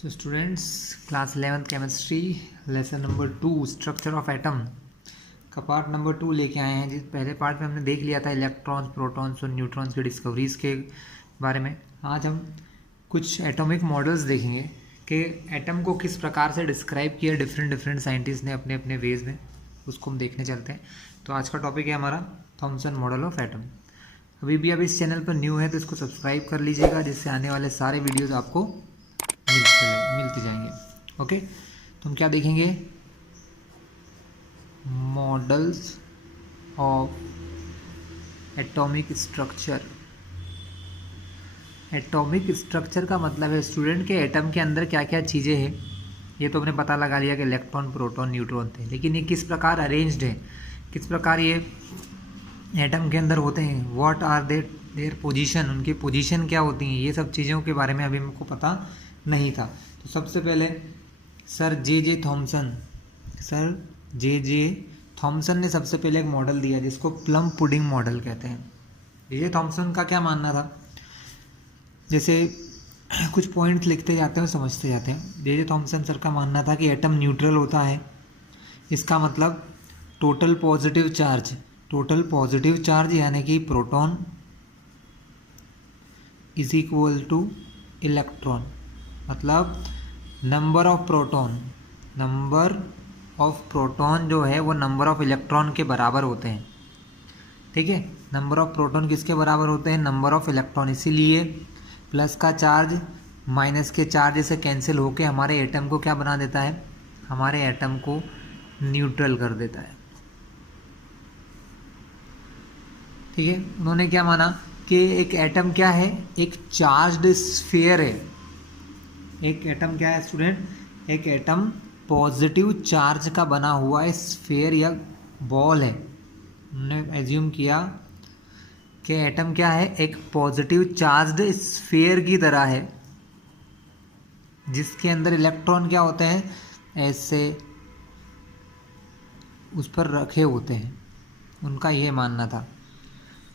So students, class 11th chemistry lesson number 2 structure of atom का part number 2 लेके आए हैं। जिस पहले पार्ट में हमने देख लिया था इलेक्ट्रॉन्स, प्रोटॉन्स और न्यूट्रॉन्स की डिस्कवरीज के बारे में। आज हम कुछ एटॉमिक मॉडल्स देखेंगे कि एटम को किस प्रकार से डिस्क्राइब किया डिफरेंट साइंटिस्ट ने अपने अपने वेज में, उसको हम देखने चलते हैं। तो आज का टॉपिक है हमारा थॉमसन मॉडल ऑफ एटम। अभी भी आप इस चैनल पर न्यू है तो इसको सब्सक्राइब कर लीजिएगा, जिससे आने वाले सारे वीडियोज़ आपको मिलते जाएंगे। ओके, तो हम क्या देखेंगे? Models of atomic structure. Atomic structure का मतलब है स्टूडेंट के एटम के अंदर क्या क्या चीज़ें हैं। ये तो हमने पता लगा लिया कि इलेक्ट्रॉन, प्रोटॉन, न्यूट्रॉन थे, लेकिन ये किस प्रकार अरेंज्ड है, किस प्रकार ये एटम के अंदर होते हैं, व्हाट आर देयर पोजीशन, उनकी पोजीशन क्या होती हैं, ये सब चीज़ों के बारे में अभी हमको पता नहीं था। तो सबसे पहले सर जे थॉमसन ने सबसे पहले एक मॉडल दिया जिसको प्लम पुडिंग मॉडल कहते हैं। जे थॉमसन का क्या मानना था? जैसे कुछ पॉइंट्स लिखते जाते हैं और समझते जाते हैं। जे थॉमसन सर का मानना था कि एटम न्यूट्रल होता है। इसका मतलब टोटल पॉजिटिव चार्ज यानी कि proton is equal two electron, मतलब नंबर ऑफ प्रोटॉन जो है वो नंबर ऑफ इलेक्ट्रॉन के बराबर होते हैं। ठीक है, नंबर ऑफ प्रोटॉन किसके बराबर होते हैं? Number of electron. इसीलिए प्लस का चार्ज माइनस के चार्ज से कैंसिल होके हमारे एटम को क्या बना देता है? हमारे एटम को न्यूट्रल कर देता है। ठीक है, उन्होंने क्या माना कि एक एटम क्या है? एक चार्ज्ड स्फीयर है। एक एटम क्या है स्टूडेंट? एक एटम पॉजिटिव चार्ज का बना हुआ है, स्फीयर या बॉल है। उन्होंने एज्यूम किया कि एटम क्या है? एक पॉजिटिव चार्ज्ड स्फीयर की तरह है, जिसके अंदर इलेक्ट्रॉन क्या होते हैं? ऐसे उस पर रखे होते हैं। उनका यह मानना था।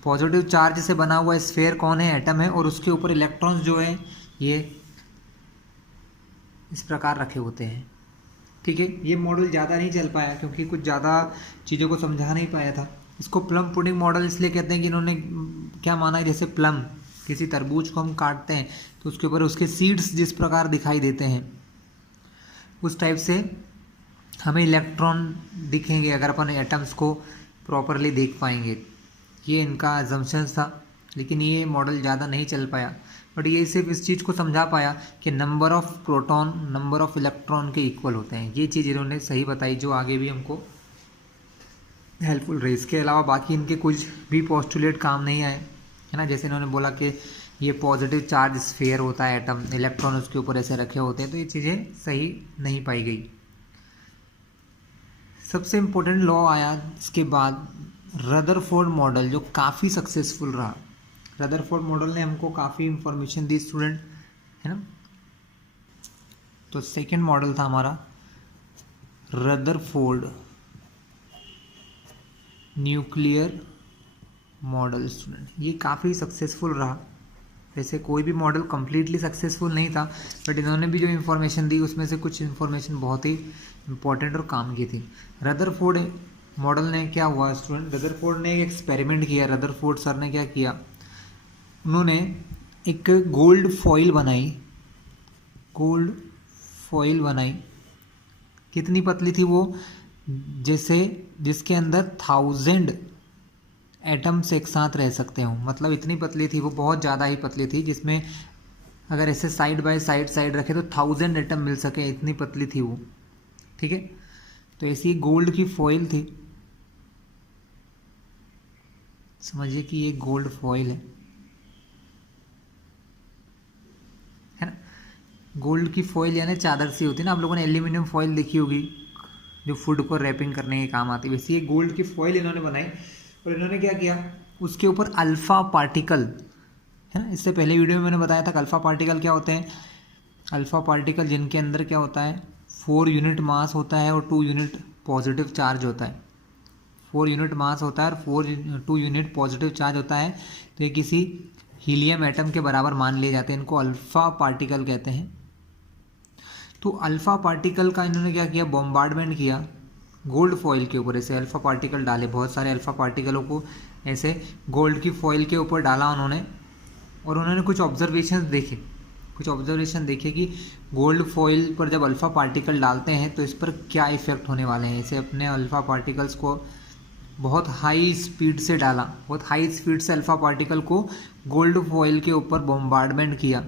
पॉजिटिव चार्ज से बना हुआ स्फीयर कौन है? एटम है, और उसके ऊपर इलेक्ट्रॉन्स जो है ये इस प्रकार रखे होते हैं। ठीक है, ये मॉडल ज़्यादा नहीं चल पाया क्योंकि कुछ ज़्यादा चीज़ों को समझा नहीं पाया था। इसको प्लम पुडिंग मॉडल इसलिए कहते हैं कि इन्होंने क्या माना है, जैसे प्लम, किसी तरबूज को हम काटते हैं तो उसके ऊपर उसके सीड्स जिस प्रकार दिखाई देते हैं, उस टाइप से हमें इलेक्ट्रॉन दिखेंगे अगर अपन एटम्स को प्रॉपरली देख पाएंगे। ये इनका अजम्पशंस था, लेकिन ये मॉडल ज़्यादा नहीं चल पाया। बट ये सिर्फ इस चीज़ को समझा पाया कि number of proton number of electron के इक्वल होते हैं। ये चीज़ इन्होंने सही बताई, जो आगे भी हमको हेल्पफुल रही। इसके अलावा बाकी इनके कुछ भी पोस्टुलेट काम नहीं आए, है ना। जैसे इन्होंने बोला कि ये पॉजिटिव चार्ज स्फीयर होता है एटम, इलेक्ट्रॉन उसके ऊपर ऐसे रखे होते हैं, तो ये चीज़ें सही नहीं पाई गई। सबसे इम्पोर्टेंट लॉ आया इसके बाद रदरफोर्ड मॉडल, जो काफ़ी सक्सेसफुल रहा। रदरफोर्ड मॉडल ने हमको काफ़ी इंफॉर्मेशन दी स्टूडेंट, है ना। तो सेकंड मॉडल था हमारा रदरफोर्ड न्यूक्लियर मॉडल स्टूडेंट। ये काफ़ी सक्सेसफुल रहा। वैसे कोई भी मॉडल कम्प्लीटली सक्सेसफुल नहीं था, बट इन्होंने भी जो इन्फॉर्मेशन दी उसमें से कुछ इन्फॉर्मेशन बहुत ही इम्पोर्टेंट और काम की थी। रदरफोर्ड मॉडल ने क्या हुआ स्टूडेंट? रदरफोर्ड ने एक एक्सपेरिमेंट किया। रदरफोर्ड सर ने क्या किया? उन्होंने एक गोल्ड फॉइल बनाई। कितनी पतली थी वो? जैसे जिसके अंदर 1000 एटम्स एक साथ रह सकते हो, मतलब इतनी पतली थी वो, बहुत ज़्यादा ही पतली थी, जिसमें अगर ऐसे साइड बाय साइड रखे तो 1000 एटम मिल सके, इतनी पतली थी वो। ठीक है, तो ऐसी गोल्ड की फॉइल थी। समझिए कि ये गोल्ड फॉइल है ना। गोल्ड की फॉइल यानी चादर सी होती है ना, आप लोगों ने एल्यूमिनियम फॉइल देखी होगी जो फूड को रैपिंग करने के काम आती है। वैसे ये गोल्ड की फॉइल इन्होंने बनाई, और इन्होंने क्या किया? उसके ऊपर अल्फ़ा पार्टिकल, है ना। इससे पहले वीडियो में मैंने बताया था कि अल्फ़ा पार्टिकल क्या होते हैं। अल्फ़ा पार्टिकल जिनके अंदर क्या होता है? 4 यूनिट मास होता है और 2 यूनिट पॉजिटिव चार्ज होता है। 4 यूनिट मास होता है और 2 यूनिट पॉजिटिव चार्ज होता है। तो ये किसी हीलियम एटम के बराबर मान लिए जाते हैं। इनको अल्फ़ा पार्टिकल कहते हैं। तो अल्फ़ा पार्टिकल का इन्होंने क्या किया, बॉम्बार्डमेंट किया गोल्ड फॉइल के ऊपर। ऐसे अल्फ़ा पार्टिकल डाले, बहुत सारे अल्फ़ा पार्टिकलों को ऐसे गोल्ड की फॉइल के ऊपर डाला उन्होंने, और उन्होंने कुछ ऑब्जर्वेशन देखे कि गोल्ड फॉइल पर जब अल्फ़ा पार्टिकल डालते हैं तो इस पर क्या इफ़ेक्ट होने वाले हैं। ऐसे अपने अल्फ़ा पार्टिकल्स को बहुत हाई स्पीड से डाला, बहुत हाई स्पीड से अल्फ़ा पार्टिकल को गोल्ड फॉइल के ऊपर बॉम्बार्डमेंट किया,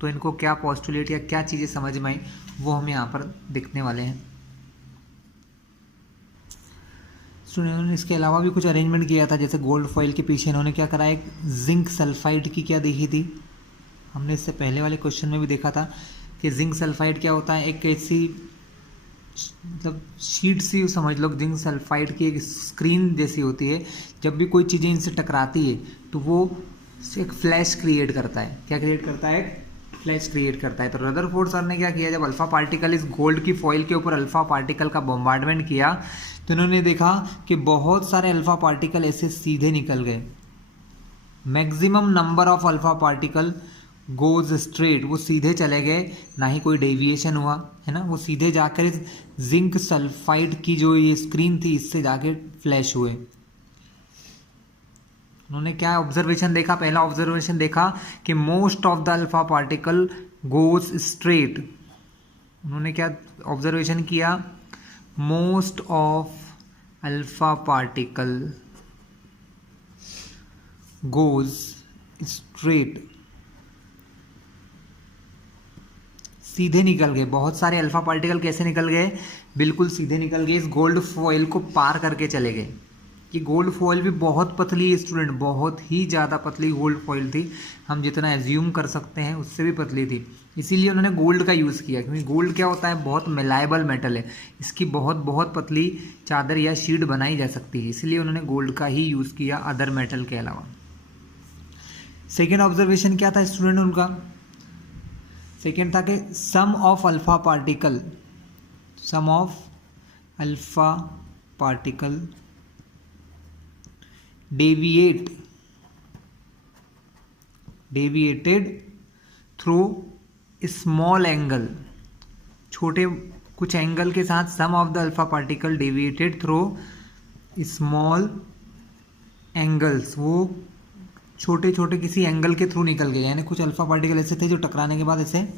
तो इनको क्या पोस्टुलेट या क्या चीज़ें समझ में आई वो हमें यहाँ पर दिखने वाले हैं। इन्होंने इसके अलावा भी कुछ अरेंजमेंट किया था, जैसे गोल्ड फॉइल के पीछे इन्होंने क्या करा, एक जिंक सल्फाइड की क्या देखी थी, हमने इससे पहले वाले क्वेश्चन में भी देखा था कि जिंक सल्फाइड क्या होता है, एक ऐसी मतलब शीट सी समझ लो, जिंक सल्फाइड की एक स्क्रीन जैसी होती है, जब भी कोई चीज़ें इनसे टकराती है तो वो एक फ्लैश क्रिएट करता है। क्या क्रिएट करता है, फ्लैश क्रिएट करता है। तो रदरफोर्ड सर ने क्या किया, जब अल्फ़ा पार्टिकल इस गोल्ड की फॉइल के ऊपर अल्फ़ा पार्टिकल का बॉम्बार्डमेंट किया तो इन्होंने देखा कि बहुत सारे अल्फ़ा पार्टिकल ऐसे सीधे निकल गए। Maximum number of alpha particle goes straight, वो सीधे चले गए, ना ही कोई डेविएशन हुआ, है ना, वो सीधे जाकर इस जिंक सल्फाइड की जो ये स्क्रीन थी इससे जाके फ्लैश हुए। उन्होंने क्या ऑब्जर्वेशन देखा, पहला ऑब्जर्वेशन देखा कि most of the alpha particle goes straight. उन्होंने क्या ऑब्जर्वेशन किया, most of alpha particle goes straight, सीधे निकल गए। बहुत सारे अल्फा पार्टिकल कैसे निकल गए, बिल्कुल सीधे निकल गए, इस गोल्ड फॉइल को पार करके चले गए। ये गोल्ड फॉइल भी बहुत पतली है स्टूडेंट, बहुत ही ज़्यादा पतली गोल्ड फॉइल थी, हम जितना एज्यूम कर सकते हैं उससे भी पतली थी। इसीलिए उन्होंने गोल्ड का यूज़ किया, क्योंकि गोल्ड क्या होता है, बहुत मिलायबल मेटल है, इसकी बहुत बहुत पतली चादर या शीट बनाई जा सकती है, इसलिए उन्होंने गोल्ड का ही यूज़ किया अदर मेटल के अलावा। सेकेंड ऑब्जर्वेशन क्या था स्टूडेंट उनका, सेकेंड था कि some of alpha particle deviated through small angle, छोटे कुछ एंगल के साथ some of the alpha particle deviated through small angles, वो छोटे छोटे किसी एंगल के थ्रू निकल गए, यानी कुछ अल्फा पार्टिकल ऐसे थे जो टकराने के बाद ऐसे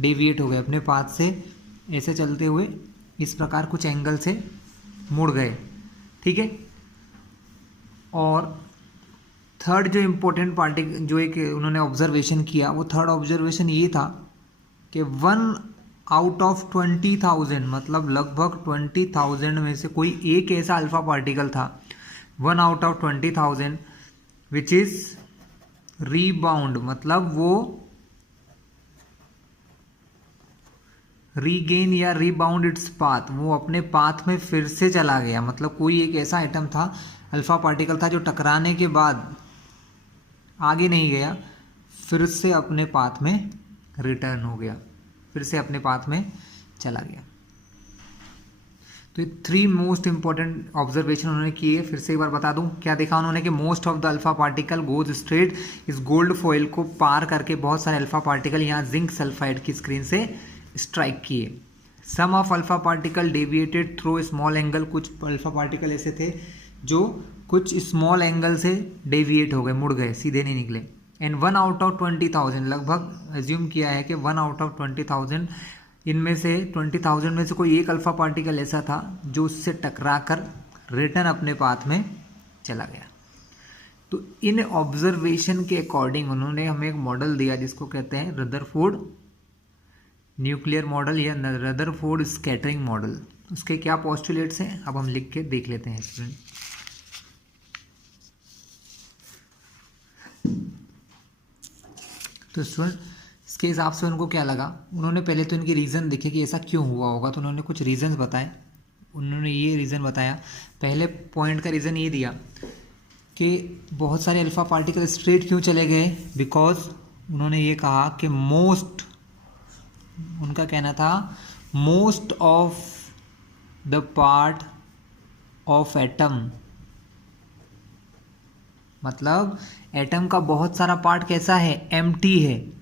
डेविएट हो गए, अपने पाथ से ऐसे चलते हुए इस प्रकार कुछ एंगल से मुड़ गए, ठीक है। और थर्ड जो इम्पोर्टेंट पार्टिकल जो एक उन्होंने ऑब्जर्वेशन किया, वो थर्ड ऑब्जर्वेशन ये था कि 1 आउट ऑफ 20,000, मतलब लगभग 20,000 में से कोई एक ऐसा अल्फा पार्टिकल था, 1 out of 20,000 which is rebound, मतलब वो रीगेन या रीबाउंड इट्स पाथ, वो अपने पाथ में फिर से चला गया। मतलब कोई एक ऐसा आइटम था, अल्फा पार्टिकल था, जो टकराने के बाद आगे नहीं गया, फिर से अपने पाथ में रिटर्न हो गया, फिर से अपने पाथ में चला गया। तो ये 3 मोस्ट इंपॉर्टेंट ऑब्जर्वेशन उन्होंने किए। फिर से एक बार बता दूं, क्या देखा उन्होंने कि most of the alpha particle goes straight, इस गोल्ड फॉइल को पार करके बहुत सारे अल्फा पार्टिकल यहाँ जिंक सल्फाइड की स्क्रीन से स्ट्राइक किए। Some of alpha particle deviated through small angle, कुछ अल्फा पार्टिकल ऐसे थे जो कुछ स्मॉल एंगल से डेविएट हो गए, मुड़ गए, सीधे नहीं निकले। एंड 1 आउट ऑफ 20,000, लगभग एज्यूम किया है कि 1 आउट ऑफ 20,000, इनमें से 20,000 में से कोई एक अल्फा पार्टिकल ऐसा था जो उससे टकरा कर रिटर्न अपने पाथ में चला गया। तो इन ऑब्जर्वेशन के अकॉर्डिंग उन्होंने हमें एक मॉडल दिया जिसको कहते हैं रदरफोर्ड न्यूक्लियर मॉडल या रदरफोर्ड स्कैटरिंग मॉडल। उसके क्या पोस्टुलेट्स हैं अब हम लिख के देख लेते हैं स्टूडेंट। तो स्टूडेंट इसके हिसाब से उनको क्या लगा, उन्होंने पहले तो इनके रीज़न देखे कि ऐसा क्यों हुआ होगा, तो उन्होंने कुछ रीज़न्स बताए। उन्होंने ये रीज़न बताया, पहले पॉइंट का रीज़न ये दिया कि बहुत सारे अल्फ़ा पार्टिकल स्ट्रेट क्यों चले गए, बिकॉज उन्होंने ये कहा कि उनका कहना था most of the part of atom, मतलब एटम का बहुत सारा पार्ट कैसा है, एम्प्टी है,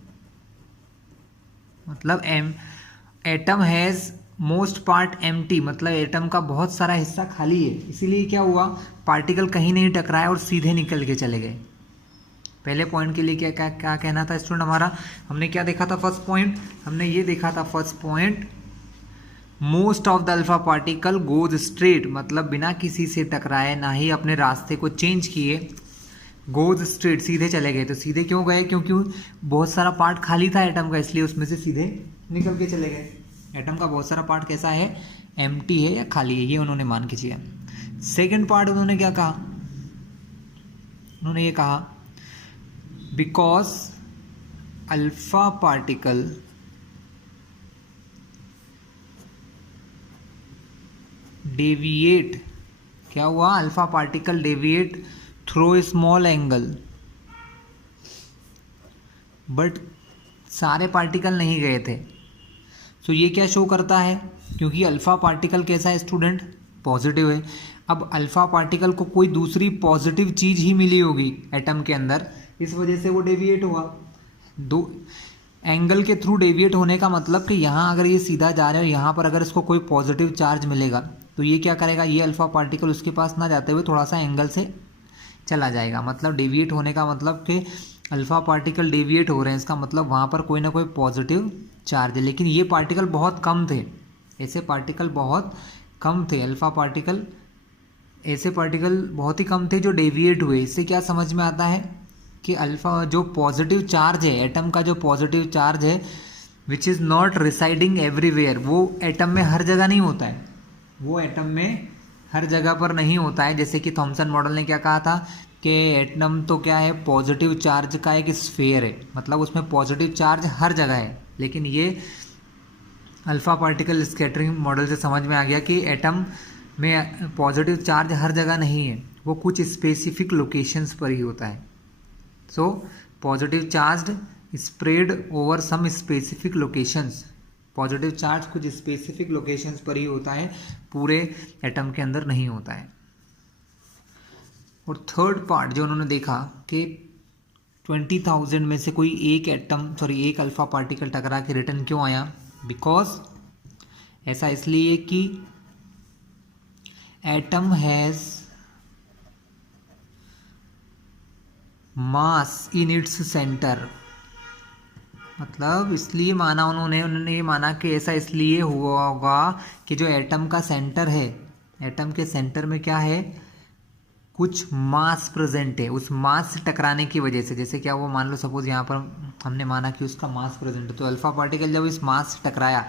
मतलब atom has most part empty, मतलब एटम का बहुत सारा हिस्सा खाली है, इसीलिए क्या हुआ, पार्टिकल कहीं नहीं टकराए और सीधे निकल के चले गए। पहले पॉइंट के लिए क्या क्या क्या कहना था स्टूडेंट हमारा, हमने क्या देखा था फर्स्ट पॉइंट, हमने ये देखा था first point, most of the alpha particle goes straight, मतलब बिना किसी से टकराए, ना ही अपने रास्ते को चेंज किए, गोज स्ट्रेट, सीधे चले गए। तो सीधे क्यों गए, क्योंकि बहुत सारा पार्ट खाली था एटम का, इसलिए उसमें से सीधे निकल के चले गए। एटम का बहुत सारा पार्ट कैसा है, एम्प्टी है या खाली है, ये उन्होंने मान के किया। सेकेंड पार्ट उन्होंने क्या कहा, उन्होंने ये कहा बिकॉज अल्फा पार्टिकल डेविएट, क्या हुआ, alpha particle deviate through a small angle, but सारे पार्टिकल नहीं गए थे। तो ये क्या शो करता है, क्योंकि अल्फा पार्टिकल कैसा है स्टूडेंट, पॉजिटिव है। अब अल्फा पार्टिकल को कोई दूसरी पॉजिटिव चीज़ ही मिली होगी एटम के अंदर, इस वजह से वो डेविएट हुआ। दो एंगल के थ्रू डेविएट होने का मतलब कि यहाँ अगर ये सीधा जा रहा है, यहाँ पर अगर इसको कोई पॉजिटिव चार्ज मिलेगा तो ये क्या करेगा, ये अल्फा पार्टिकल उसके पास ना जाते हुए थोड़ा सा एंगल से चला जाएगा। मतलब डेविएट होने का मतलब कि अल्फा पार्टिकल डेविएट हो रहे हैं, इसका मतलब वहाँ पर कोई ना कोई पॉजिटिव चार्ज है। लेकिन ये पार्टिकल बहुत कम थे, ऐसे पार्टिकल बहुत कम थे, अल्फा पार्टिकल ऐसे पार्टिकल बहुत ही कम थे जो डेविएट हुए। इससे क्या समझ में आता है कि अल्फा जो पॉजिटिव चार्ज है, एटम का जो पॉजिटिव चार्ज है, which is not residing everywhere, वो एटम में हर जगह नहीं होता है, वो एटम में हर जगह पर नहीं होता है। जैसे कि थॉमसन मॉडल ने क्या कहा था कि एटम तो क्या है, पॉजिटिव चार्ज का एक स्फीयर है, मतलब उसमें पॉजिटिव चार्ज हर जगह है। लेकिन ये अल्फा पार्टिकल स्कैटरिंग मॉडल से समझ में आ गया कि एटम में पॉजिटिव चार्ज हर जगह नहीं है, वो कुछ स्पेसिफिक लोकेशंस पर ही होता है। So positive charge spread over some specific locations, positive charge कुछ स्पेसिफिक लोकेशंस पर ही होता है, पूरे एटम के अंदर नहीं होता है। और थर्ड पार्ट जो उन्होंने देखा कि 20,000 में से कोई एक अल्फा पार्टिकल टकरा के रिटर्न क्यों आया, बिकॉज ऐसा इसलिए कि atom has mass in its centre, मतलब इसलिए माना उन्होंने ये माना कि ऐसा इसलिए हुआ होगा कि जो एटम का सेंटर है, एटम के सेंटर में क्या है, कुछ मास प्रेजेंट है, उस मास से टकराने की वजह से। जैसे क्या वो मान लो सपोज यहाँ पर हमने माना कि उसका मास प्रेजेंट है, तो अल्फा पार्टिकल जब इस मास से टकराया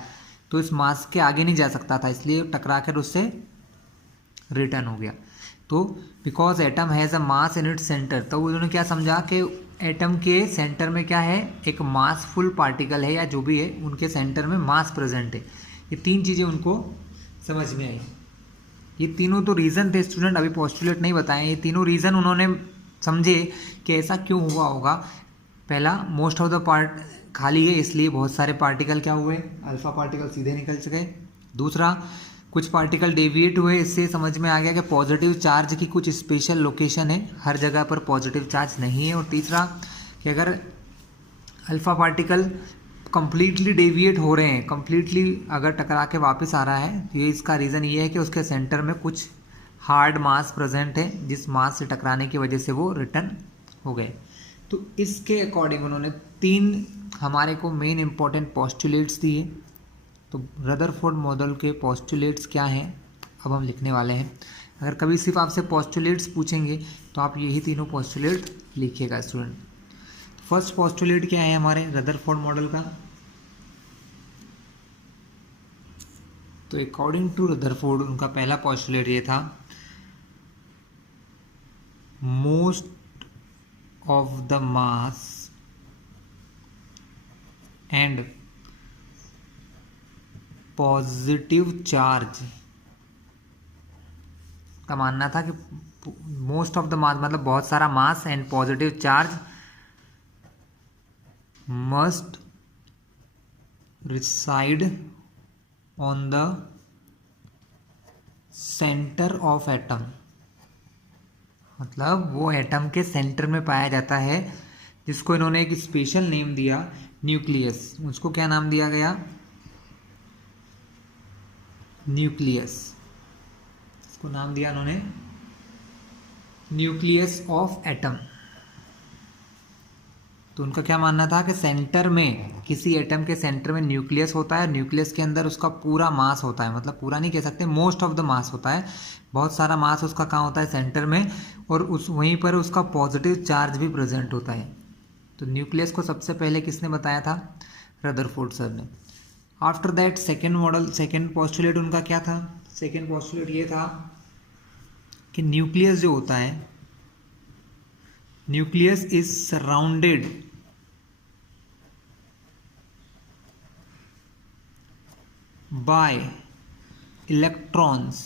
तो इस मास के आगे नहीं जा सकता था, इसलिए टकरा कर उससे रिटर्न हो गया। तो because atom has a mass in its centre, तो उन्होंने क्या समझा कि एटम के सेंटर में क्या है, एक मासफुल पार्टिकल है या जो भी है, उनके सेंटर में मास प्रेजेंट है। ये तीन चीज़ें उनको समझ में आई। ये तीनों तो रीज़न थे स्टूडेंट, अभी पोस्टुलेट नहीं बताए, ये तीनों रीज़न उन्होंने समझे कि ऐसा क्यों हुआ होगा। पहला, मोस्ट ऑफ द पार्ट खाली है, इसलिए बहुत सारे पार्टिकल क्या हुए, अल्फा पार्टिकल सीधे निकल गए। दूसरा, कुछ पार्टिकल डेविएट हुए, इससे समझ में आ गया कि पॉजिटिव चार्ज की कुछ स्पेशल लोकेशन है, हर जगह पर पॉजिटिव चार्ज नहीं है। और तीसरा कि अगर अल्फा पार्टिकल कंप्लीटली डेविएट हो रहे हैं, कंप्लीटली अगर टकरा के वापस आ रहा है, तो ये इसका रीज़न ये है कि उसके सेंटर में कुछ हार्ड मास प्रेजेंट है, जिस मास से टकराने की वजह से वो रिटर्न हो गए। तो इसके अकॉर्डिंग उन्होंने तीन हमारे को मेन इंपॉर्टेंट पोस्टुलेट्स दिए। तो रदरफोर्ड मॉडल के पोस्टुलेट्स क्या हैं अब हम लिखने वाले हैं। अगर कभी सिर्फ आपसे पोस्टुलेट्स पूछेंगे तो आप यही तीनों पोस्टुलेट लिखिएगा स्टूडेंट। फर्स्ट पोस्टुलेट क्या है हमारे रदरफोर्ड मॉडल का, तो अकॉर्डिंग टू रदरफोर्ड उनका पहला पोस्टुलेट ये था, most of the mass and positive charge का मानना था कि मोस्ट ऑफ द मास मतलब बहुत सारा mass and positive charge must reside on the centre of atom, मतलब वो एटम के सेंटर में पाया जाता है, जिसको इन्होंने एक स्पेशल नेम दिया न्यूक्लियस। उसको क्या नाम दिया गया, न्यूक्लियस, इसको नाम दिया उन्होंने न्यूक्लियस ऑफ एटम। तो उनका क्या मानना था कि सेंटर में, किसी एटम के सेंटर में न्यूक्लियस होता है, न्यूक्लियस के अंदर उसका पूरा मास होता है, मतलब पूरा नहीं कह सकते, मोस्ट ऑफ द मास होता है, बहुत सारा मास उसका कहाँ होता है, सेंटर में, और उस वहीं पर उसका पॉजिटिव चार्ज भी प्रेजेंट होता है। तो न्यूक्लियस को सबसे पहले किसने बताया था, रदरफोर्ड सर ने। After that second model, second postulate उनका क्या था, सेकेंड पोस्टुलेट ये था कि न्यूक्लियस जो होता है, nucleus is surrounded by electrons,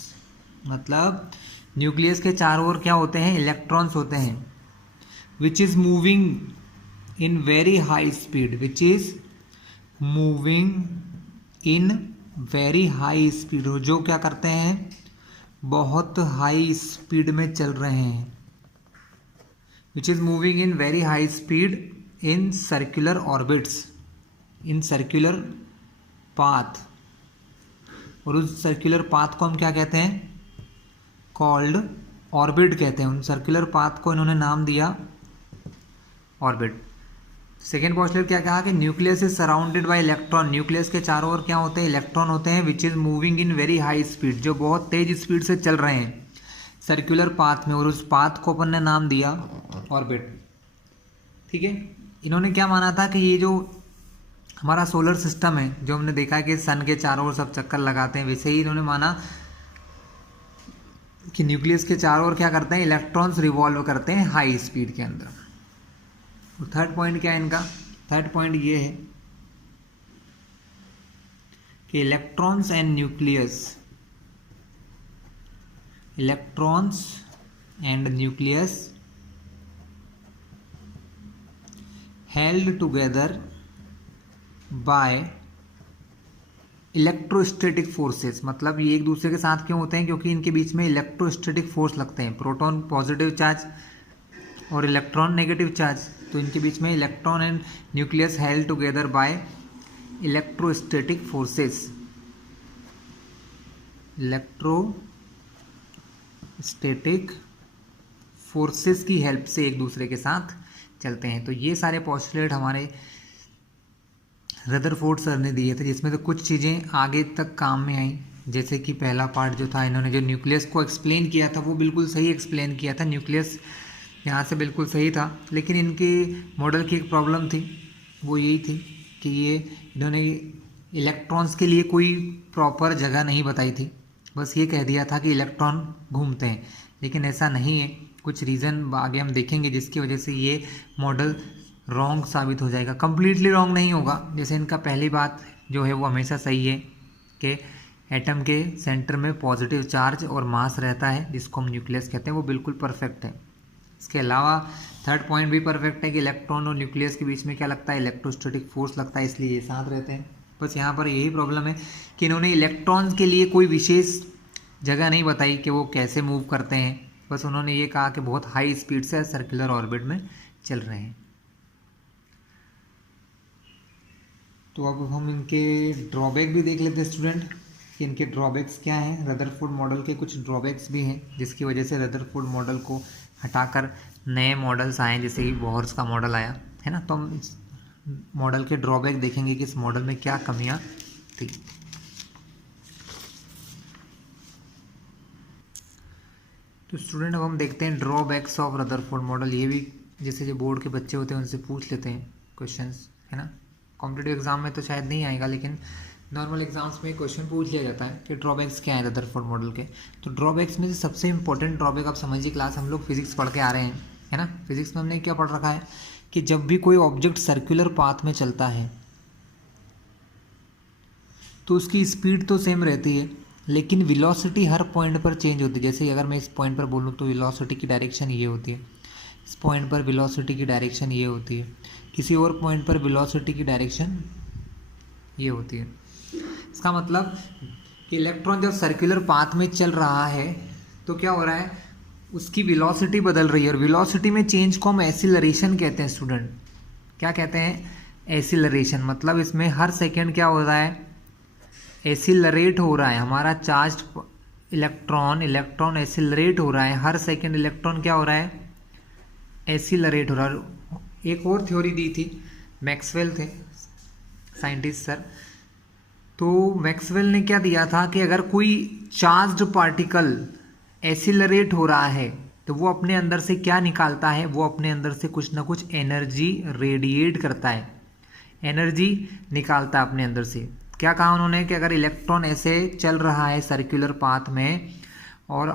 मतलब न्यूक्लियस के चारों ओर क्या होते हैं, इलेक्ट्रॉन्स होते हैं, which is moving in very high speed, which is moving in very high speed, जो क्या करते हैं, बहुत हाई स्पीड में चल रहे हैं, which is moving in very high speed in circular orbits, in circular path, और उस सर्कुलर पाथ को हम क्या कहते हैं, कॉल्ड ऑर्बिट कहते हैं। उन सर्कुलर पाथ को इन्होंने नाम दिया ऑर्बिट। सेकेंड पोस्टुलेट क्या कहा कि nucleus is surrounded by electron, nucleus के चारों ओर क्या होते हैं, इलेक्ट्रॉन होते हैं, which is moving in very high speed, जो बहुत तेज स्पीड से चल रहे हैं सर्कुलर पाथ में, और उस पाथ को अपन ने नाम दिया ऑर्बिट। ठीक है, इन्होंने क्या माना था कि ये जो हमारा सोलर सिस्टम है, जो हमने देखा है कि सन के चारों ओर सब चक्कर लगाते हैं, वैसे ही इन्होंने माना कि न्यूक्लियस के चारों ओर क्या करते हैं, इलेक्ट्रॉन्स रिवॉल्व करते हैं हाई स्पीड के अंदर। और थर्ड पॉइंट क्या है इनका, थर्ड पॉइंट ये है कि electrons and nucleus, electrons and nucleus held together by electrostatic forces, मतलब ये एक दूसरे के साथ क्यों होते हैं, क्योंकि इनके बीच में इलेक्ट्रोस्टैटिक फोर्स लगते हैं, प्रोटॉन पॉजिटिव चार्ज और इलेक्ट्रॉन नेगेटिव चार्ज, तो इनके बीच में electron and nucleus held together by electrostatic forces, electrostatic forces की हेल्प से एक दूसरे के साथ चलते हैं। तो ये सारे पोस्टुलेट हमारे रदरफोर्ड सर ने दिए थे, जिसमें तो कुछ चीज़ें आगे तक काम में आई, जैसे कि पहला पार्ट जो था, इन्होंने जो न्यूक्लियस को एक्सप्लेन किया था वो बिल्कुल सही एक्सप्लेन किया था, न्यूक्लियस यहाँ से बिल्कुल सही था, लेकिन इनके मॉडल की एक प्रॉब्लम थी, वो यही थी कि ये इन्होंने इलेक्ट्रॉन्स के लिए कोई प्रॉपर जगह नहीं बताई थी, बस ये कह दिया था कि इलेक्ट्रॉन घूमते हैं, लेकिन ऐसा नहीं है, कुछ रीज़न आगे हम देखेंगे जिसकी वजह से ये मॉडल रॉन्ग साबित हो जाएगा, कंप्लीटली रॉन्ग नहीं होगा। जैसे इनका पहली बात जो है वो हमेशा सही है कि एटम के सेंटर में पॉजिटिव चार्ज और मास रहता है, जिसको हम न्यूक्लियस कहते हैं, वो बिल्कुल परफेक्ट है। इसके अलावा थर्ड पॉइंट भी परफेक्ट है कि इलेक्ट्रॉन और न्यूक्लियस के बीच में क्या लगता है, इलेक्ट्रोस्टैटिक फोर्स लगता है, इसलिए ये साथ रहते हैं। बस यहाँ पर यही प्रॉब्लम है कि इन्होंने इलेक्ट्रॉन्स के लिए कोई विशेष जगह नहीं बताई कि वो कैसे मूव करते हैं, बस उन्होंने ये कहा कि बहुत हाई स्पीड से सर्कुलर ऑर्बिट में चल रहे हैं। तो अब हम इनके ड्रॉबैक भी देख लेते हैं स्टूडेंट, कि इनके ड्रॉबैक्स क्या हैं। रदरफोर्ड मॉडल के कुछ ड्रॉबैक्स भी हैं, जिसकी वजह से रदरफोर्ड मॉडल को हटाकर नए मॉडल्स आए, जैसे कि बोहर्स का मॉडल आया है ना। तो हम इस मॉडल के ड्रॉबैक देखेंगे कि इस मॉडल में क्या कमियां थी। तो स्टूडेंट अब हम देखते हैं ड्रॉबैक्स ऑफ रदरफोर्ड मॉडल। ये भी जैसे जो बोर्ड के बच्चे होते हैं उनसे पूछ लेते हैं क्वेश्चंस, है ना। कॉम्पिटिटिव एग्जाम में तो शायद नहीं आएगा, लेकिन नॉर्मल एग्जाम्स में क्वेश्चन पूछ लिया जाता है कि ड्रॉबैक्स क्या है रदरफोर्ड मॉडल के। तो ड्रॉबैक्स में से सबसे इंपॉर्टेंट ड्रॉबैक, आप समझिए, क्लास हम लोग फिजिक्स पढ़ के आ रहे हैं, है ना। फिजिक्स में हमने क्या पढ़ रखा है कि जब भी कोई ऑब्जेक्ट सर्कुलर पाथ में चलता है तो उसकी स्पीड तो सेम रहती है, लेकिन वेलोसिटी हर पॉइंट पर चेंज होती है। जैसे अगर मैं इस पॉइंट पर बोलूँ तो वेलोसिटी की डायरेक्शन ये होती है, इस पॉइंट पर वेलोसिटी की डायरेक्शन ये होती है, किसी और पॉइंट पर वेलोसिटी की डायरेक्शन ये होती है। इसका मतलब कि इलेक्ट्रॉन जब सर्कुलर पाथ में चल रहा है तो क्या हो रहा है, उसकी वेलोसिटी बदल रही है, और वेलोसिटी में चेंज को हम एक्सीलरेशन कहते हैं स्टूडेंट। क्या कहते हैं, एक्सीलरेशन। मतलब इसमें हर सेकेंड क्या हो रहा है, एसिलरेट हो रहा है, हमारा चार्ज इलेक्ट्रॉन एसिलरेट हो रहा है, हर सेकंड इलेक्ट्रॉन क्या हो रहा है, एसिलरेट हो रहा है। एक और थ्योरी दी थी, मैक्सवेल थे साइंटिस्ट सर, तो मैक्सवेल ने क्या दिया था कि अगर कोई चार्ज्ड पार्टिकल एसिलरेट हो रहा है तो वो अपने अंदर से क्या निकालता है, वो अपने अंदर से कुछ ना कुछ एनर्जी रेडिएट करता है, एनर्जी निकालता है अपने अंदर से। क्या कहा उन्होंने कि अगर इलेक्ट्रॉन ऐसे चल रहा है सर्कुलर पाथ में और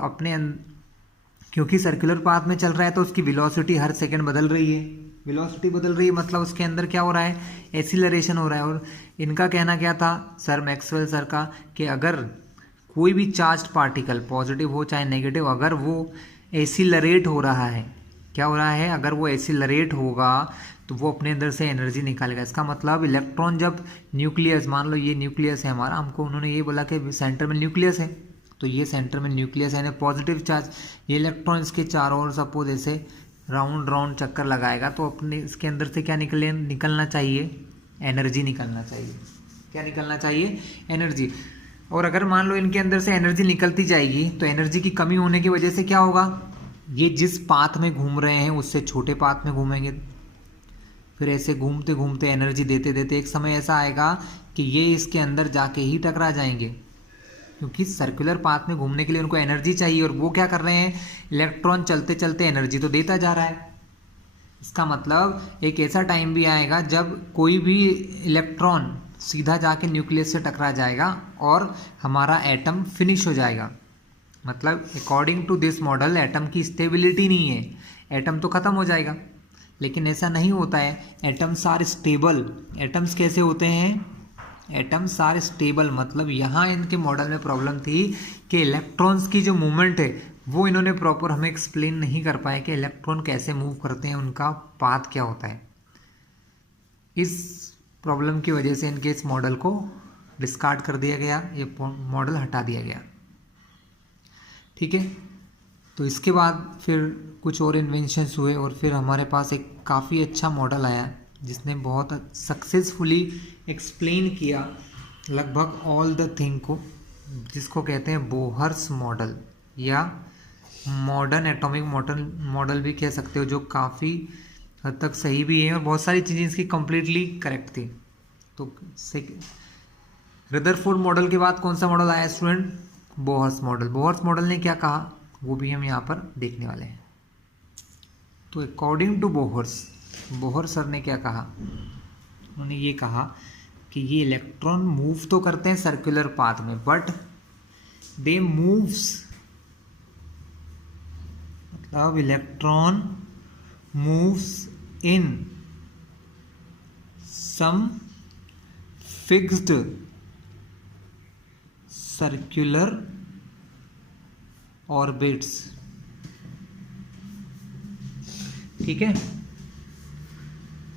क्योंकि सर्कुलर पाथ में चल रहा है तो उसकी वेलोसिटी हर सेकंड बदल रही है, वेलोसिटी बदल रही है मतलब उसके अंदर क्या हो रहा है, एसिलरेशन हो रहा है। और इनका कहना क्या था सर मैक्सवेल सर का, कि अगर कोई भी चार्ज पार्टिकल पॉजिटिव हो चाहे नेगेटिव, अगर वो एसिलरेट हो रहा है, क्या हो रहा है, अगर वो एसिलरेट होगा तो वो अपने अंदर से एनर्जी निकालेगा। इसका मतलब इलेक्ट्रॉन जब न्यूक्लियस, मान लो ये न्यूक्लियस है हमारा, हमको उन्होंने ये बोला कि सेंटर में न्यूक्लियस है, तो ये सेंटर में न्यूक्लियस है यानी पॉजिटिव चार्ज, ये इलेक्ट्रॉन इसके चारों ओर सपोज ऐसे राउंड राउंड चक्कर लगाएगा तो अपने इसके अंदर से क्या निकलना चाहिए, एनर्जी निकलना चाहिए। क्या निकलना चाहिए, एनर्जी। और अगर मान लो इनके अंदर से एनर्जी निकलती जाएगी तो एनर्जी की कमी होने की वजह से क्या होगा, ये जिस पाथ में घूम रहे हैं उससे छोटे पाथ में घूमेंगे, फिर ऐसे घूमते घूमते एनर्जी देते देते एक समय ऐसा आएगा कि ये इसके अंदर जाके ही टकरा जाएंगे, क्योंकि सर्कुलर पाथ में घूमने के लिए उनको एनर्जी चाहिए और वो क्या कर रहे हैं, इलेक्ट्रॉन चलते चलते एनर्जी तो देता जा रहा है। इसका मतलब एक ऐसा टाइम भी आएगा जब कोई भी इलेक्ट्रॉन सीधा जाके न्यूक्लियस से टकरा जाएगा और हमारा एटम फिनिश हो जाएगा। मतलब according to this model atom की स्टेबिलिटी नहीं है, एटम तो ख़त्म हो जाएगा, लेकिन ऐसा नहीं होता है। Atoms are stable. एटम्स कैसे होते हैं, एटम्स आर स्टेबल। मतलब यहाँ इनके मॉडल में प्रॉब्लम थी कि इलेक्ट्रॉन्स की जो मूवमेंट है वो इन्होंने प्रॉपर हमें एक्सप्लेन नहीं कर पाए कि इलेक्ट्रॉन कैसे मूव करते हैं, उनका पाथ क्या होता है। इस प्रॉब्लम की वजह से इनके इस मॉडल को डिस्कार्ड कर दिया गया, ये मॉडल हटा दिया गया। ठीक है, तो इसके बाद फिर कुछ और इन्वेंशंस हुए और फिर हमारे पास एक काफ़ी अच्छा मॉडल आया जिसने बहुत सक्सेसफुली एक्सप्लेन किया लगभग ऑल द थिंग को, जिसको कहते हैं बोहर्स मॉडल या मॉडर्न एटॉमिक मॉडल भी कह सकते हो, जो काफ़ी हद तक सही भी है और बहुत सारी चीज़ें इसकी कम्प्लीटली करेक्ट थी। तो रदरफोर्ड मॉडल के बाद कौन सा मॉडल आया student, Bohr's model. Bohr's model ने क्या कहा वो भी हम यहाँ पर देखने वाले हैं। तो अकॉर्डिंग टू बोहर सर ने क्या कहा, उन्होंने ये कहा कि ये इलेक्ट्रॉन मूव तो करते हैं सर्कुलर पाथ में, बट दे मूव्स, मतलब electron moves in some fixed circular orbits. ठीक है,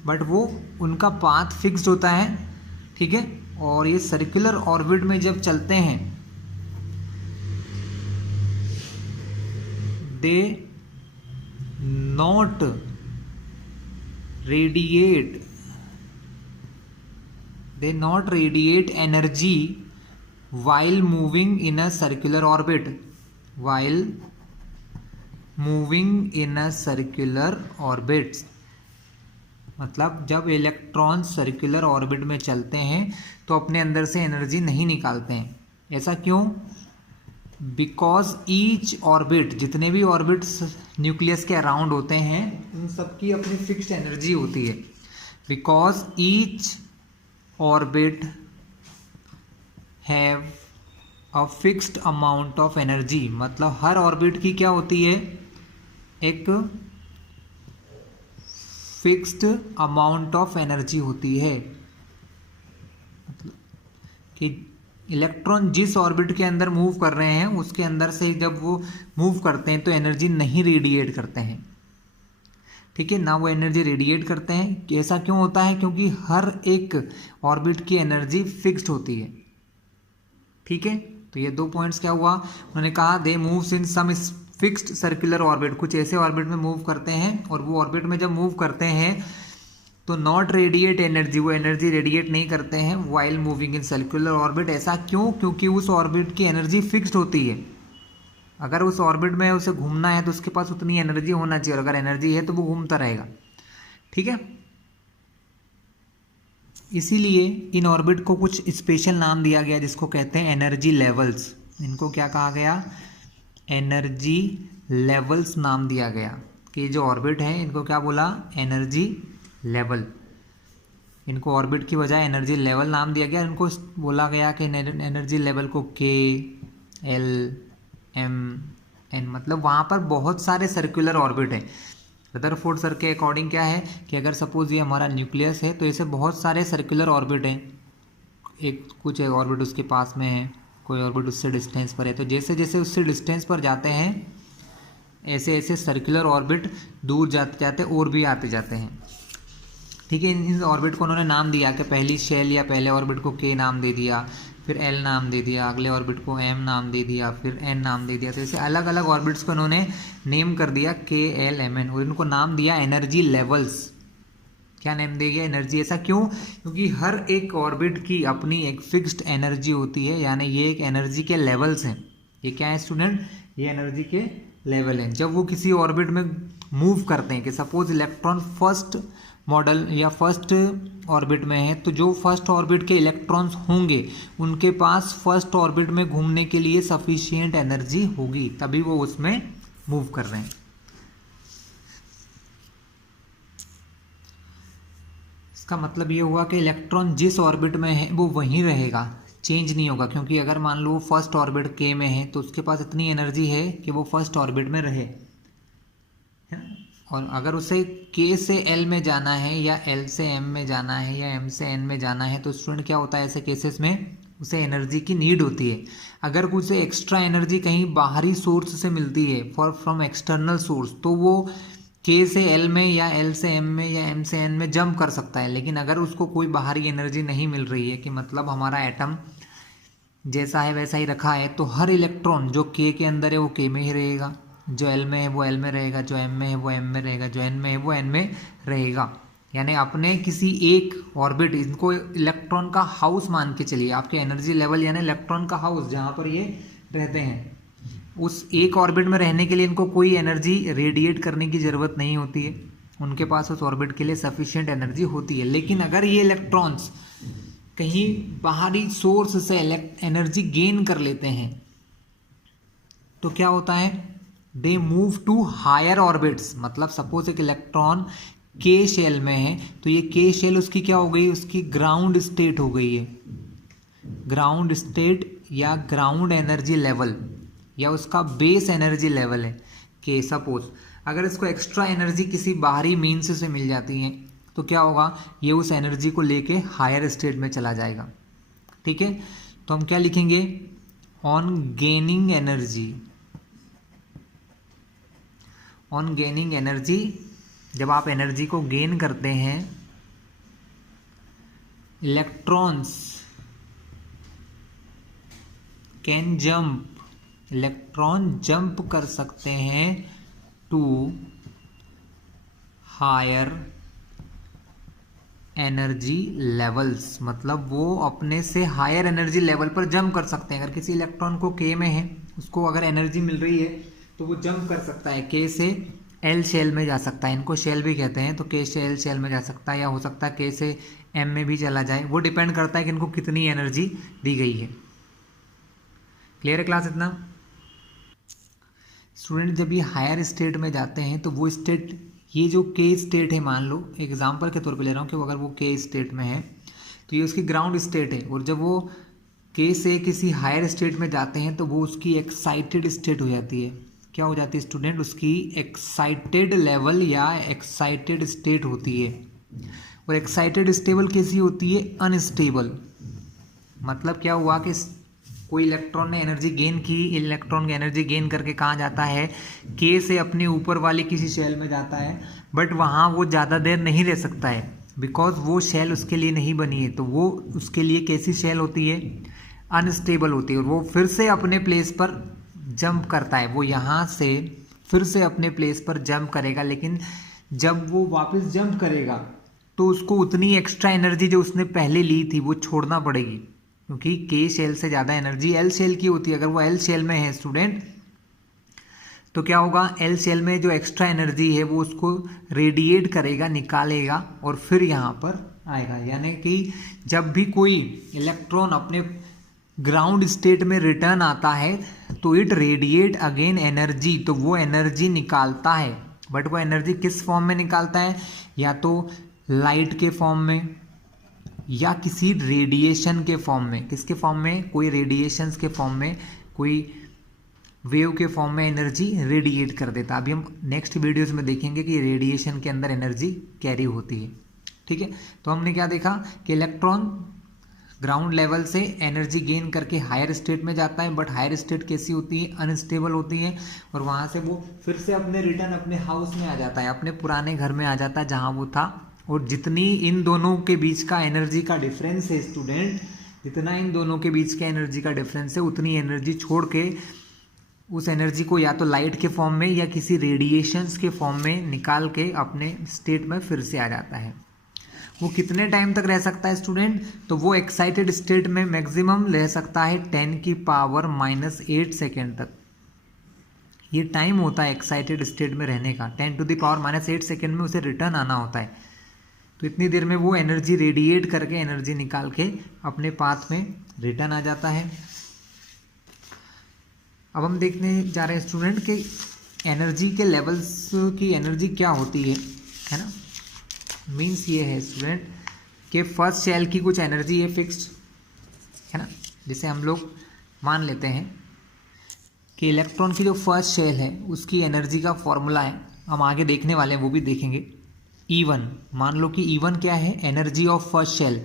बट वो उनका पाथ फिक्स्ड होता है। ठीक है, और ये सर्कुलर ऑर्बिट में जब चलते हैं they not radiate energy while moving in a circular orbit, while moving in a circular orbit। मतलब जब इलेक्ट्रॉन सर्कुलर ऑर्बिट में चलते हैं तो अपने अंदर से एनर्जी नहीं निकालते हैं। ऐसा क्यों, बिकॉज ईच ऑर्बिट, जितने भी ऑर्बिट्स न्यूक्लियस के अराउंड होते हैं उन सबकी अपनी फिक्स्ड एनर्जी होती है। Because each orbit have a fixed amount of energy, मतलब हर ऑर्बिट की क्या होती है, एक फिक्स्ड अमाउंट ऑफ एनर्जी होती है। मतलब कि इलेक्ट्रॉन जिस ऑर्बिट के अंदर मूव कर रहे हैं उसके अंदर से जब वो मूव करते हैं तो एनर्जी नहीं रेडिएट करते हैं। ठीक है ना, वो एनर्जी रेडिएट करते हैं। ऐसा क्यों होता है, क्योंकि हर एक ऑर्बिट की एनर्जी फिक्स्ड होती है। ठीक है, तो ये 2 पॉइंट्स क्या हुआ, उन्होंने कहा they moves in some fixed circular orbit, कुछ ऐसे ऑर्बिट में मूव करते हैं और वो ऑर्बिट में जब मूव करते हैं तो नॉट रेडिएट एनर्जी, वो एनर्जी रेडिएट नहीं करते हैं while moving in circular orbit. ऐसा क्यों? क्योंकि उस ऑर्बिट की एनर्जी फिक्स्ड होती है। अगर उस ऑर्बिट में उसे घूमना है तो उसके पास उतनी एनर्जी होना चाहिए, और अगर एनर्जी है तो वो घूमता रहेगा। ठीक है, इसीलिए इन ऑर्बिट को कुछ स्पेशल नाम दिया गया जिसको कहते हैं एनर्जी लेवल्स। इनको क्या कहा गया? एनर्जी लेवल्स नाम दिया गया कि ये जो ऑर्बिट है इनको क्या बोला? Energy level. इनको ऑर्बिट की बजाय एनर्जी लेवल नाम दिया गया। इनको बोला गया कि एनर्जी लेवल को के, एल, एम, एन, मतलब वहाँ पर बहुत सारे सर्कुलर ऑर्बिट हैं। रदरफोर्ड सर के अकॉर्डिंग क्या है कि अगर सपोज ये हमारा न्यूक्लियस है तो ऐसे बहुत सारे सर्कुलर ऑर्बिट हैं। कुछ ऑर्बिट उसके पास में है, कोई ऑर्बिट उससे डिस्टेंस पर है, तो जैसे जैसे उससे डिस्टेंस पर जाते हैं ऐसे ऐसे सर्कुलर ऑर्बिट दूर जाते जाते और भी आते जाते हैं। ठीक है, इन ऑर्बिट को उन्होंने नाम दिया कि पहली शेल या पहले ऑर्बिट को के नाम दे दिया, फिर एल नाम दे दिया, अगले ऑर्बिट को एम नाम दे दिया, फिर एन नाम दे दिया। तो ऐसे अलग अलग ऑर्बिट्स को उन्होंने नेम कर दिया के, एल, एम, एन, और इनको नाम दिया एनर्जी लेवल्स। क्या नेम दे गया? एनर्जी। ऐसा क्यों? क्योंकि हर एक ऑर्बिट की अपनी एक फिक्स्ड एनर्जी होती है, यानी ये एक एनर्जी के लेवल्स हैं। ये क्या है स्टूडेंट? ये एनर्जी के लेवल हैं। जब वो किसी ऑर्बिट में मूव करते हैं, कि सपोज इलेक्ट्रॉन फर्स्ट मॉडल या फर्स्ट ऑर्बिट में है, तो जो फर्स्ट ऑर्बिट के इलेक्ट्रॉन्स होंगे उनके पास फर्स्ट ऑर्बिट में घूमने के लिए सफिशिएंट एनर्जी होगी, तभी वो उसमें मूव कर रहे हैं। इसका मतलब ये हुआ कि इलेक्ट्रॉन जिस ऑर्बिट में है वो वहीं रहेगा, चेंज नहीं होगा। क्योंकि अगर मान लो फर्स्ट ऑर्बिट के में है तो उसके पास इतनी एनर्जी है कि वो फर्स्ट ऑर्बिट में रहे, और अगर उसे के से एल में जाना है या एल से एम में जाना है या एम से एन में जाना है तो स्टूडेंट क्या होता है ऐसे केसेस में? उसे एनर्जी की नीड होती है। अगर उसे एक्स्ट्रा एनर्जी कहीं बाहरी सोर्स से मिलती है फ्रॉम एक्सटर्नल सोर्स, तो वो के से एल में या एल से एम में या एम से एन में जंप कर सकता है। लेकिन अगर उसको कोई बाहरी एनर्जी नहीं मिल रही है, कि मतलब हमारा एटम जैसा है वैसा ही रखा है, तो हर इलेक्ट्रॉन जो के अंदर है वो के में ही रहेगा, जो एल में है वो एल में रहेगा, जो एम में है वो एम में रहेगा, जो एन में है वो एन में रहेगा। यानी अपने किसी एक ऑर्बिट, इनको इलेक्ट्रॉन का हाउस मान के चलिए, आपके एनर्जी लेवल यानी इलेक्ट्रॉन का हाउस जहाँ पर ये रहते हैं, उस एक ऑर्बिट में रहने के लिए इनको कोई एनर्जी रेडिएट करने की ज़रूरत नहीं होती है, उनके पास उस ऑर्बिट के लिए सफिशिएंट एनर्जी होती है। लेकिन अगर ये इलेक्ट्रॉन्स कहीं बाहरी सोर्स से एनर्जी गेन कर लेते हैं तो क्या होता है? They move to higher orbits. मतलब सपोज एक इलेक्ट्रॉन के शेल में है तो ये के शेल उसकी क्या हो गई? उसकी ग्राउंड स्टेट हो गई है। ग्राउंड स्टेट या ग्राउंड एनर्जी लेवल या उसका बेस एनर्जी लेवल है कि सपोज अगर इसको एक्स्ट्रा एनर्जी किसी बाहरी मीन्स से मिल जाती है तो क्या होगा? ये उस एनर्जी को लेके हायर स्टेट में चला जाएगा। ठीक है, तो हम क्या लिखेंगे? On gaining energy. On gaining energy, जब आप एनर्जी को गेन करते हैं, electrons can jump, electron jump कर सकते हैं टू हायर एनर्जी लेवल्स। मतलब वो अपने से हायर एनर्जी लेवल पर जंप कर सकते हैं। अगर किसी इलेक्ट्रॉन को के में है, उसको अगर एनर्जी मिल रही है तो वो जंप कर सकता है, के से एल शेल में जा सकता है, इनको शेल भी कहते हैं, तो के से एल शेल में जा सकता है, या हो सकता है के से एम में भी चला जाए। वो डिपेंड करता है कि इनको कितनी एनर्जी दी गई है। क्लियर है क्लास इतना? स्टूडेंट जब ये हायर स्टेट में जाते हैं तो वो स्टेट, ये जो के स्टेट है, मान लो एग्जांपल के तौर पे ले रहा हूँ कि अगर वो के स्टेट में है तो ये उसकी ग्राउंड स्टेट है, और जब वो के से किसी हायर स्टेट में जाते हैं तो वो उसकी एक्साइटेड स्टेट हो जाती है। क्या हो जाती है स्टूडेंट? उसकी एक्साइटेड लेवल या एक्साइटेड स्टेट होती है। और एक्साइटेड स्टेबल कैसी होती है? अनस्टेबल। मतलब क्या हुआ कि कोई इलेक्ट्रॉन ने एनर्जी गेन की, इलेक्ट्रॉन की एनर्जी गेन करके कहाँ जाता है? के से अपने ऊपर वाली किसी शेल में जाता है, बट वहाँ वो ज़्यादा देर नहीं रह सकता है, बिकॉज वो शेल उसके लिए नहीं बनी है। तो वो उसके लिए कैसी शेल होती है? अनस्टेबल होती है, और वो फिर से अपने प्लेस पर जंप करता है। वो यहाँ से फिर से अपने प्लेस पर जंप करेगा, लेकिन जब वो वापस जंप करेगा तो उसको उतनी एक्स्ट्रा एनर्जी जो उसने पहले ली थी वो छोड़ना पड़ेगी, क्योंकि के शेल से ज़्यादा एनर्जी एल शेल की होती है। अगर वो एल शेल में है स्टूडेंट तो क्या होगा, एल शेल में जो एक्स्ट्रा एनर्जी है वो उसको रेडिएट करेगा, निकालेगा और फिर यहाँ पर आएगा। यानी कि जब भी कोई इलेक्ट्रॉन अपने ग्राउंड स्टेट में रिटर्न आता है तो इट रेडिएट अगेन एनर्जी, तो वो एनर्जी निकालता है। बट वो एनर्जी किस फॉर्म में निकालता है, या तो लाइट के फॉर्म में या किसी रेडिएशन के फॉर्म में। किसके फॉर्म में, कोई रेडिएशंस के फॉर्म में, कोई वेव के फॉर्म में एनर्जी रेडिएट कर देता। अभी हम नेक्स्ट वीडियोस में देखेंगे कि रेडिएशन के अंदर एनर्जी कैरी होती है। ठीक है, तो हमने क्या देखा कि इलेक्ट्रॉन ग्राउंड लेवल से एनर्जी गेन करके हायर स्टेट में जाता है, बट हायर स्टेट कैसी होती है, अनस्टेबल होती है, और वहाँ से वो फिर से अपने रिटर्न अपने हाउस में आ जाता है, अपने पुराने घर में आ जाता है जहाँ वो था। और जितनी इन दोनों के बीच का एनर्जी का डिफरेंस है स्टूडेंट, जितना इन दोनों के बीच का एनर्जी का डिफरेंस है उतनी एनर्जी छोड़ के उस एनर्जी को या तो लाइट के फॉर्म में या किसी रेडिएशंस के फॉर्म में निकाल के अपने स्टेट में फिर से आ जाता है। वो कितने टाइम तक रह सकता है स्टूडेंट, तो वो एक्साइटेड स्टेट में मैक्सिमम रह सकता है 10⁻⁸ सेकेंड तक। ये टाइम होता है एक्साइटेड स्टेट में रहने का, 10⁻⁸ सेकेंड में उसे रिटर्न आना होता है। तो इतनी देर में वो एनर्जी रेडिएट करके एनर्जी निकाल के अपने पाथ में रिटर्न आ जाता है। अब हम देखने जा रहे हैं स्टूडेंट कि एनर्जी के लेवल्स की एनर्जी क्या होती है ना। मीन्स ये है स्टूडेंट कि फर्स्ट शेल की कुछ एनर्जी है फिक्स्ड, है ना। जैसे हम लोग मान लेते हैं कि इलेक्ट्रॉन की जो फर्स्ट शेल है उसकी एनर्जी का फॉर्मूला है, हम आगे देखने वाले हैं वो भी देखेंगे। E1 मान लो कि E1 क्या है, एनर्जी ऑफ फर्स्ट शेल,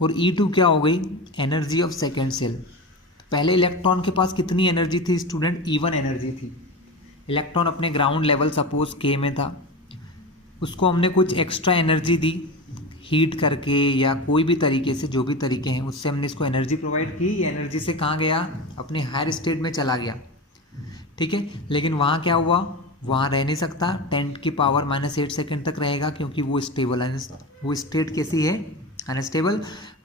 और E2 क्या हो गई, एनर्जी ऑफ सेकेंड शेल। पहले इलेक्ट्रॉन के पास कितनी एनर्जी थी स्टूडेंट, E1 एनर्जी थी। इलेक्ट्रॉन अपने ग्राउंड लेवल सपोज K में था, उसको हमने कुछ एक्स्ट्रा एनर्जी दी हीट करके या कोई भी तरीके से, जो भी तरीके हैं उससे हमने इसको एनर्जी प्रोवाइड की। ये एनर्जी से कहाँ गया, अपने हायर स्टेट में चला गया। ठीक है, लेकिन वहाँ क्या हुआ, वहाँ रह नहीं सकता, 10⁻⁸ सेकेंड तक रहेगा, क्योंकि वो स्टेबल है। वो स्टेट कैसी है, अनस्टेबल।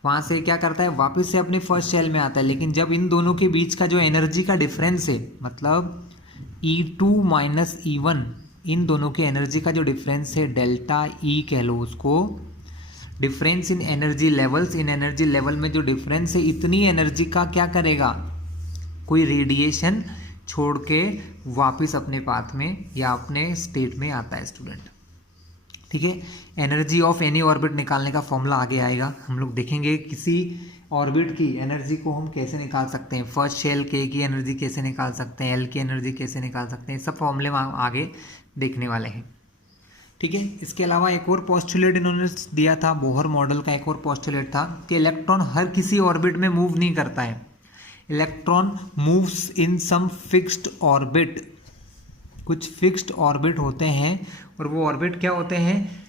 वहाँ से क्या करता है, वापस से अपने फर्स्ट शेल में आता है। लेकिन जब इन दोनों के बीच का जो एनर्जी का डिफरेंस है, मतलब E2 माइनस E1, इन दोनों के एनर्जी का जो डिफरेंस है डेल्टा E कह लो उसको, difference in energy levels, in energy level में जो डिफरेंस है, इतनी एनर्जी का क्या करेगा, कोई रेडिएशन छोड़ के वापस अपने पाथ में या अपने स्टेट में आता है स्टूडेंट। ठीक है, एनर्जी ऑफ एनी ऑर्बिट निकालने का फॉर्मूला आगे आएगा, हम लोग देखेंगे किसी ऑर्बिट की एनर्जी को हम कैसे निकाल सकते हैं, फर्स्ट शेल के की एनर्जी कैसे निकाल सकते हैं, एल की एनर्जी कैसे निकाल सकते हैं, सब फॉर्मूले हम आगे देखने वाले हैं। ठीक है, इसके अलावा एक और पोस्टुलेट इन्होंने दिया था, बोहर मॉडल का एक और पोस्टुलेट था कि इलेक्ट्रॉन हर किसी ऑर्बिट में मूव नहीं करता है, electron moves in some fixed orbit. कुछ फिक्स्ड ऑर्बिट होते हैं, और वो ऑर्बिट क्या होते हैं,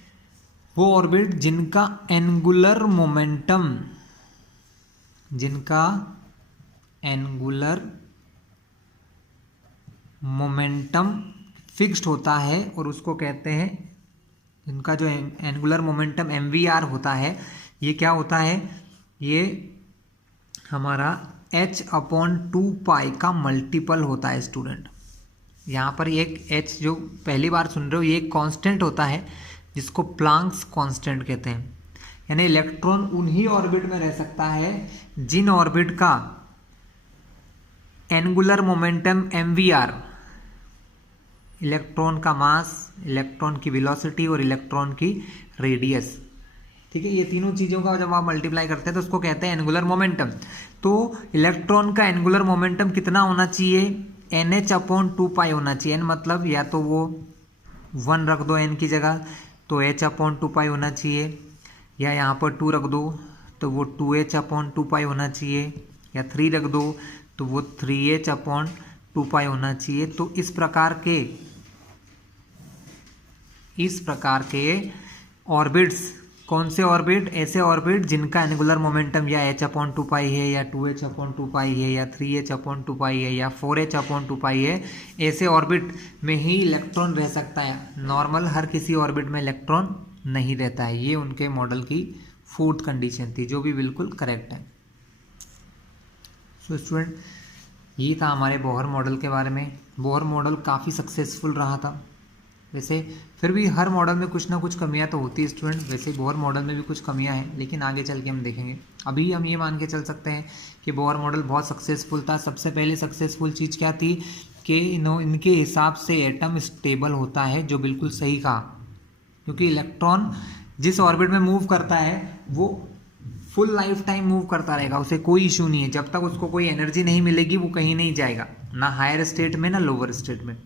वो ऑर्बिट जिनका एंगुलर मोमेंटम फिक्स्ड होता है, और उसको कहते हैं, जिनका जो एंगुलर मोमेंटम MVR होता है, ये क्या होता है, ये हमारा h/2π का मल्टीपल होता है स्टूडेंट। यहाँ पर एक h जो पहली बार सुन रहे हो, ये एक कांस्टेंट होता है जिसको प्लांक्स कांस्टेंट कहते हैं। यानी इलेक्ट्रॉन उन्हीं ऑर्बिट में रह सकता है जिन ऑर्बिट का एंगुलर मोमेंटम MVR, इलेक्ट्रॉन का मास, इलेक्ट्रॉन की वेलोसिटी और इलेक्ट्रॉन की रेडियस। ठीक है, ये तीनों चीज़ों का जब आप मल्टीप्लाई करते हैं तो उसको कहते हैं एंगुलर मोमेंटम। तो इलेक्ट्रॉन का एंगुलर मोमेंटम कितना होना चाहिए, NH/2π होना चाहिए। n मतलब या तो वो 1 रख दो n की जगह तो h/2π होना चाहिए, या यहाँ पर 2 रख दो तो वो 2h/2π होना चाहिए, या 3 रख दो तो वो 3h/2π होना चाहिए। तो इस प्रकार के ऑर्बिट्स, कौन से ऑर्बिट, ऐसे ऑर्बिट जिनका एंगुलर मोमेंटम या h/2π है, या 2h/2π है, या 3h/2π है, या 4h/2π है, ऐसे ऑर्बिट में ही इलेक्ट्रॉन रह सकता है। नॉर्मल हर किसी ऑर्बिट में इलेक्ट्रॉन नहीं रहता है। ये उनके मॉडल की फोर्थ कंडीशन थी, जो भी बिल्कुल करेक्ट है। सो स्टूडेंट, ये था हमारे बोहर मॉडल के बारे में। बोहर मॉडल काफ़ी सक्सेसफुल रहा था। वैसे फिर भी हर मॉडल में कुछ ना कुछ कमियां तो होती है स्टूडेंट, वैसे बोहर मॉडल में भी कुछ कमियां हैं, लेकिन आगे चल के हम देखेंगे। अभी हम ये मान के चल सकते हैं कि बोहर मॉडल बहुत सक्सेसफुल था। सबसे पहले सक्सेसफुल चीज़ क्या थी कि इनके हिसाब से एटम स्टेबल होता है, जो बिल्कुल सही कहा, क्योंकि इलेक्ट्रॉन जिस ऑर्बिट में मूव करता है वो फुल लाइफ टाइम मूव करता रहेगा, उसे कोई इशू नहीं है। जब तक उसको कोई एनर्जी नहीं मिलेगी वो कहीं नहीं जाएगा, ना हायर स्टेट में ना लोअर स्टेट में।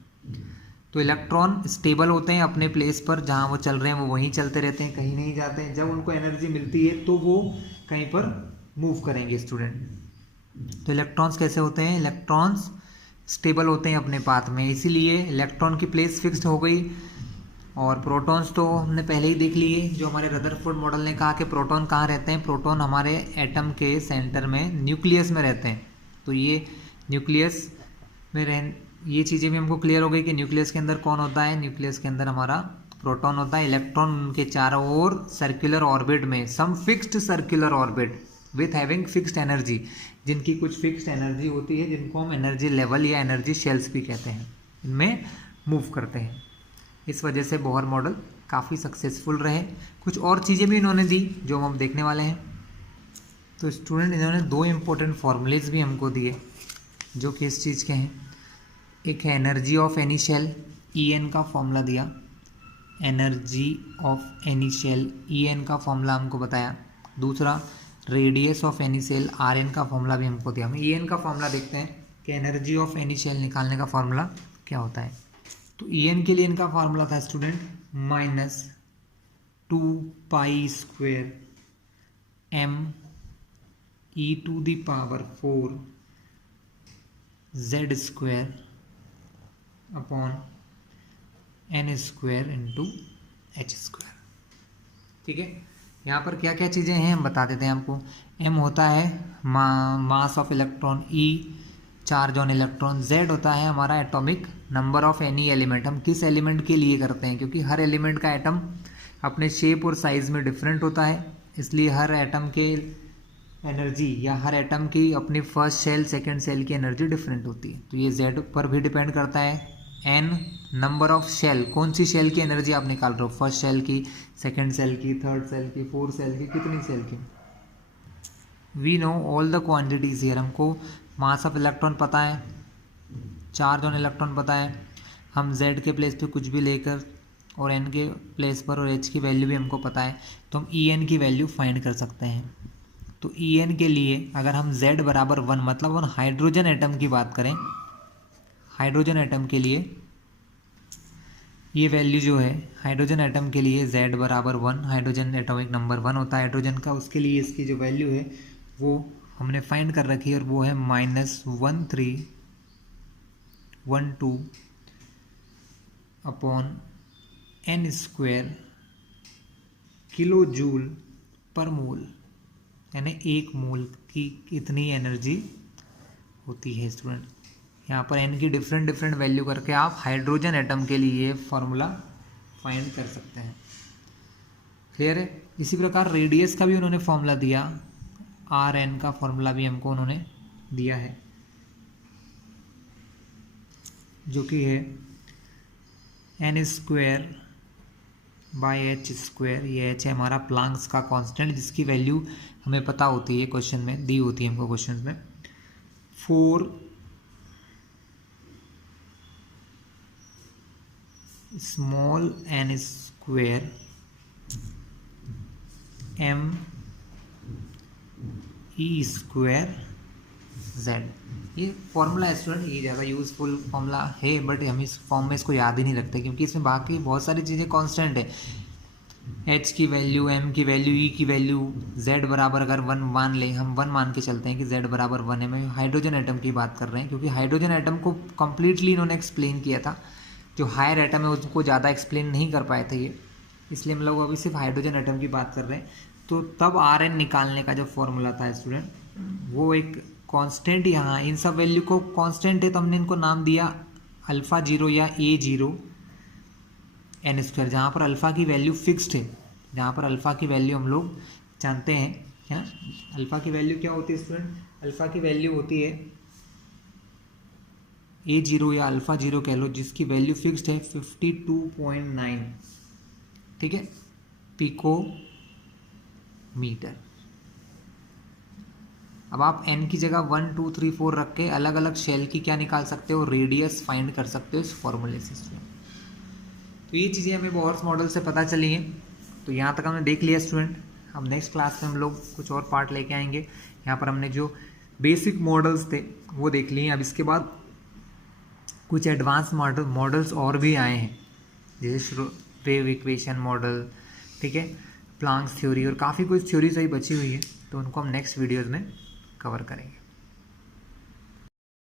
तो इलेक्ट्रॉन स्टेबल होते हैं अपने प्लेस पर, जहाँ वो चल रहे हैं वो वहीं चलते रहते हैं, कहीं नहीं जाते हैं। जब उनको एनर्जी मिलती है तो वो कहीं पर मूव करेंगे स्टूडेंट। तो इलेक्ट्रॉन्स कैसे होते हैं? इलेक्ट्रॉन्स स्टेबल होते हैं अपने पाथ में, इसीलिए इलेक्ट्रॉन की प्लेस फिक्स्ड हो गई। और प्रोटॉन्स तो हमने पहले ही देख लिए, जो हमारे रदरफोर्ड मॉडल ने कहा कि प्रोटॉन कहाँ रहते हैं। प्रोटॉन हमारे एटम के सेंटर में न्यूक्लियस में रहते हैं। तो ये न्यूक्लियस में ये चीज़ें भी हमको क्लियर हो गई कि न्यूक्लियस के अंदर कौन होता है। न्यूक्लियस के अंदर हमारा प्रोटॉन होता है। इलेक्ट्रॉन उनके चारों ओर सर्कुलर ऑर्बिट में, some fixed circular orbit with having fixed energy, जिनकी कुछ फिक्स्ड एनर्जी होती है, जिनको हम एनर्जी लेवल या एनर्जी शेल्स भी कहते हैं, इनमें मूव करते हैं। इस वजह से बोहर मॉडल काफ़ी सक्सेसफुल रहे। कुछ और चीज़ें भी इन्होंने दी जो हम देखने वाले हैं। तो स्टूडेंट, इन्होंने दो इम्पोर्टेंट फॉर्मूलेज भी हमको दिए, जो कि इस चीज़ के हैं। एक है energy of any shell, En का फॉर्मूला दिया। Energy of any shell, En का फॉर्मूला हमको बताया। दूसरा radius of any shell, Rn का फॉर्मूला भी हमको दिया। हम En का फॉर्मूला देखते हैं कि एनर्जी ऑफ एनी शेल निकालने का फॉर्मूला क्या होता है। तो En के लिए इनका फार्मूला था student -2π² me⁴ z² upon n² into h²। ठीक है, यहाँ पर क्या क्या चीज़ें हैं हम बता देते हैं आपको। m होता है mass of electron, E charge on electron, z होता है हमारा atomic number of any element. हम किस एलिमेंट के लिए करते हैं, क्योंकि हर एलिमेंट का एटम अपने शेप और साइज़ में डिफरेंट होता है, इसलिए हर एटम के एनर्जी या हर एटम की अपनी फर्स्ट सेल सेकंड सेल की एनर्जी डिफरेंट होती है। तो ये z पर भी डिपेंड करता है। n नंबर ऑफ शेल, कौन सी शेल की एनर्जी आप निकाल रहे हो, फर्स्ट सेल की, सेकंड सेल की, थर्ड सेल की, फोर्थ सेल की, कितनी सेल की। We know all the quantities here, हमको मास ऑफ इलेक्ट्रॉन पता है, चार्ज ऑन इलेक्ट्रॉन पता है। हम z के प्लेस पे कुछ भी लेकर और n के प्लेस पर और h की वैल्यू भी हमको पता है, तो हम En की वैल्यू फाइंड कर सकते हैं। तो En के लिए अगर हम z बराबर 1, मतलब हम हाइड्रोजन एटम की बात करें, हाइड्रोजन एटम के लिए ये वैल्यू जो है, हाइड्रोजन एटम के लिए z बराबर 1, हाइड्रोजन एटॉमिक नंबर 1 होता है हाइड्रोजन का, उसके लिए इसकी जो वैल्यू है वो हमने फाइंड कर रखी है, और वो है -1312 अपॉन n² किलो जूल पर मोल, यानी एक मोल की इतनी एनर्जी होती है स्टूडेंट। यहाँ पर n की डिफरेंट वैल्यू करके आप हाइड्रोजन एटम के लिए फॉर्मूला फाइंड कर सकते हैं। क्लियर है। इसी प्रकार रेडियस का भी उन्होंने फॉर्मूला दिया, Rn का फॉर्मूला भी हमको उन्होंने दिया है, जो कि है n² बाई h²। ये h है हमारा प्लांक्स का कांस्टेंट, जिसकी वैल्यू हमें पता होती है, क्वेश्चन में दी होती है हमको, क्वेश्चन में 4 स्मॉल n² me²z। ये फॉर्मूला है स्टूडेंट, ये ज़्यादा यूज़फुल फॉर्मूला है, बट हम इस फॉर्म में इसको याद ही नहीं रखते, क्योंकि इसमें बाकी बहुत सारी चीज़ें कांस्टेंट है। h की वैल्यू, m की वैल्यू, e की वैल्यू, z बराबर अगर 1 मान लें, हम 1 मान के चलते हैं कि z बराबर 1 है। मैं हाइड्रोजन एटम की बात कर रहे हैं, क्योंकि हाइड्रोजन एटम को कम्प्लीटली इन्होंने एक्सप्लेन किया था। जो हायर एटम है उसको ज़्यादा एक्सप्लेन नहीं कर पाए थे ये, इसलिए हम लोग अभी सिर्फ हाइड्रोजन एटम की बात कर रहे हैं। तो तब Rn निकालने का जो फॉर्मूला था स्टूडेंट, वो एक कांस्टेंट, यहाँ इन सब वैल्यू को कांस्टेंट है तो हमने इनको नाम दिया अल्फ़ा 0 या A0 n², जहाँ पर अल्फ़ा की वैल्यू फिक्स्ड है जहाँ पर अल्फ़ा की वैल्यू हम लोग जानते हैं, है ना। अल्फ़ा की वैल्यू क्या होती है स्टूडेंट? अल्फ़ा की वैल्यू होती है A0 या अल्फ़ा 0 कह लो, जिसकी वैल्यू फिक्स्ड है 52.9, ठीक है, पिको मीटर। अब आप n की जगह 1 2 3 4 रख के अलग अलग शेल की क्या निकाल सकते हो? रेडियस फाइंड कर सकते हो इस फॉर्मूले से। तो ये चीज़ें हमें बोहर्स मॉडल से पता चली हैं। तो यहाँ तक हमने देख लिया स्टूडेंट। अब नेक्स्ट क्लास में हम लोग कुछ और पार्ट लेके आएंगे। यहाँ पर हमने जो बेसिक मॉडल्स थे वो देख लिए। अब इसके बाद कुछ एडवांस मॉडल्स और भी आए हैं, जैसे वेव इक्वेशन मॉडल, ठीक है, प्लांक्स थ्योरी, और काफ़ी कुछ थ्योरीज अभी बची हुई है, तो उनको हम नेक्स्ट वीडियोज़ में कवर करेंगे।